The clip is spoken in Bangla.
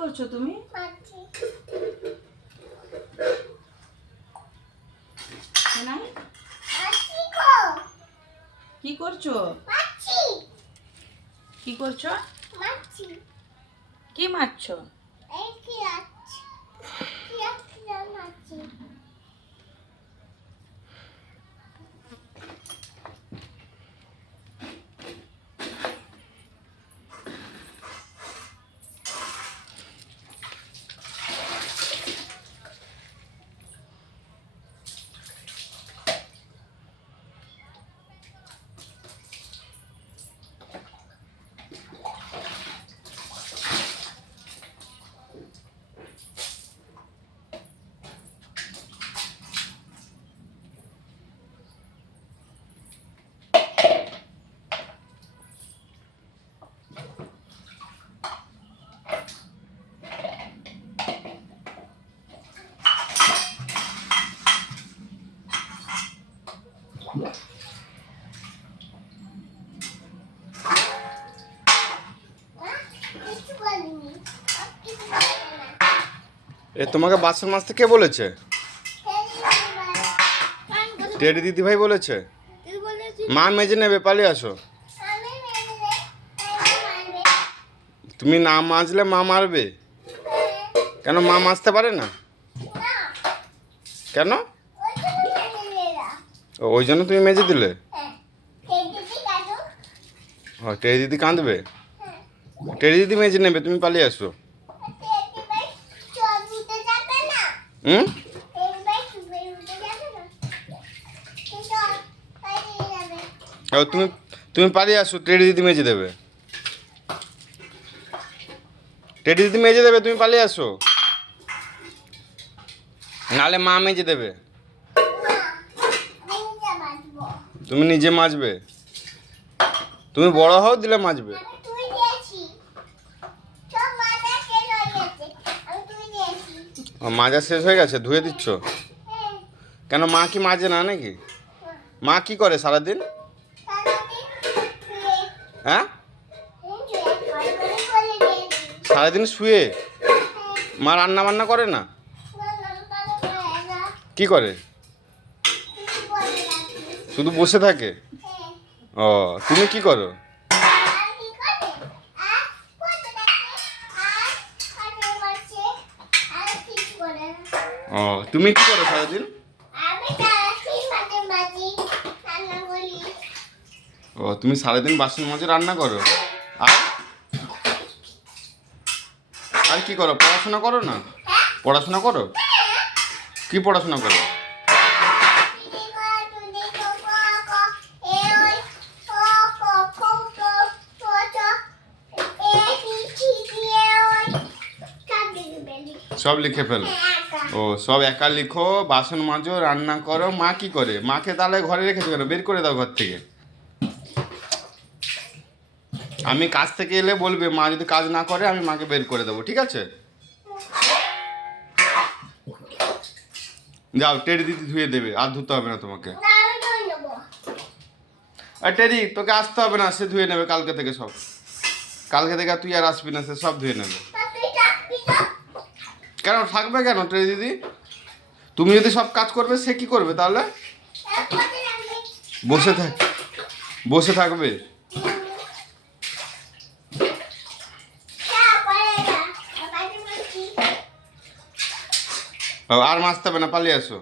করছো তুমি? কি করছো? কি করছো? কি মারছো? তোমাকে বাসন মাজতে কে বলেছে? টেডি দিদি ভাই বলেছে? মা মেজে নেবে, পালিয়ে আসো। তুমি না মাজলে মা মারবে। কেন, মা মাজতে পারে না? কেন? ওই জন্য তুমি মেজে দিলে? টেডি দিদি কাঁদবে? টেডি দিদি মেজে নেবে, তুমি পালিয়ে আসো। হুম, তুমি তুমি পালিয়ে আসো, টেডি দিদি মেজে দেবে। টেডি দিদি মেজে দেবে, তুমি পালিয়ে আসো, নাহলে মা মেজে দেবে। তুমি নিজে মাজবে? তুমি বড় হও, দিলে মাজবে। মাজা শেষ হয়ে গেছে, ধুয়ে দিচ্ছ? কেন, মা কি মাজে না নাকি? মা কি করে সারাদিন? হ্যাঁ, সারাদিন শুয়ে? মা রান্না বান্না করে না? কি করে? শুধু বসে থাকে? ও, তুমি কি করো? ও, তুমি কি করো সারাদিন? ও, তুমি সারাদিন বাসন মাজে, রান্না করো, আর আর কি করো? পড়াশোনা করো না? পড়াশোনা করো? কি পড়াশোনা করো? সব লিখে ফেলো? ও, সব একা লিখো, বাসন মাজো, রান্না করো। মা কি করে? মাকে তাহলে ঘরে রেখেছো কেন? বের করে দাও ঘর থেকে। আমি কাজ থেকে এলে বলবে, মা যদি কাজ না করে আমি মাকে বের করে দেবো, ঠিক আছে? যাও, টেডি দিদি ধুয়ে দেবে, আর ধুতে হবে না তোমাকে। আর টেডি, তোকে আসতে হবে না, সে ধুয়ে নেবে কালকে থেকে সব। কালকে থেকে তুই আর আসবি না, সে সব ধুয়ে নেবে। কেন থাকবে কেন টেডি দিদি? তুমি যদি সব কাজ করবে, সে কি করবে তাহলে? বসে থাকবে? আর মাজতে হবে না, পালিয়ে আসো।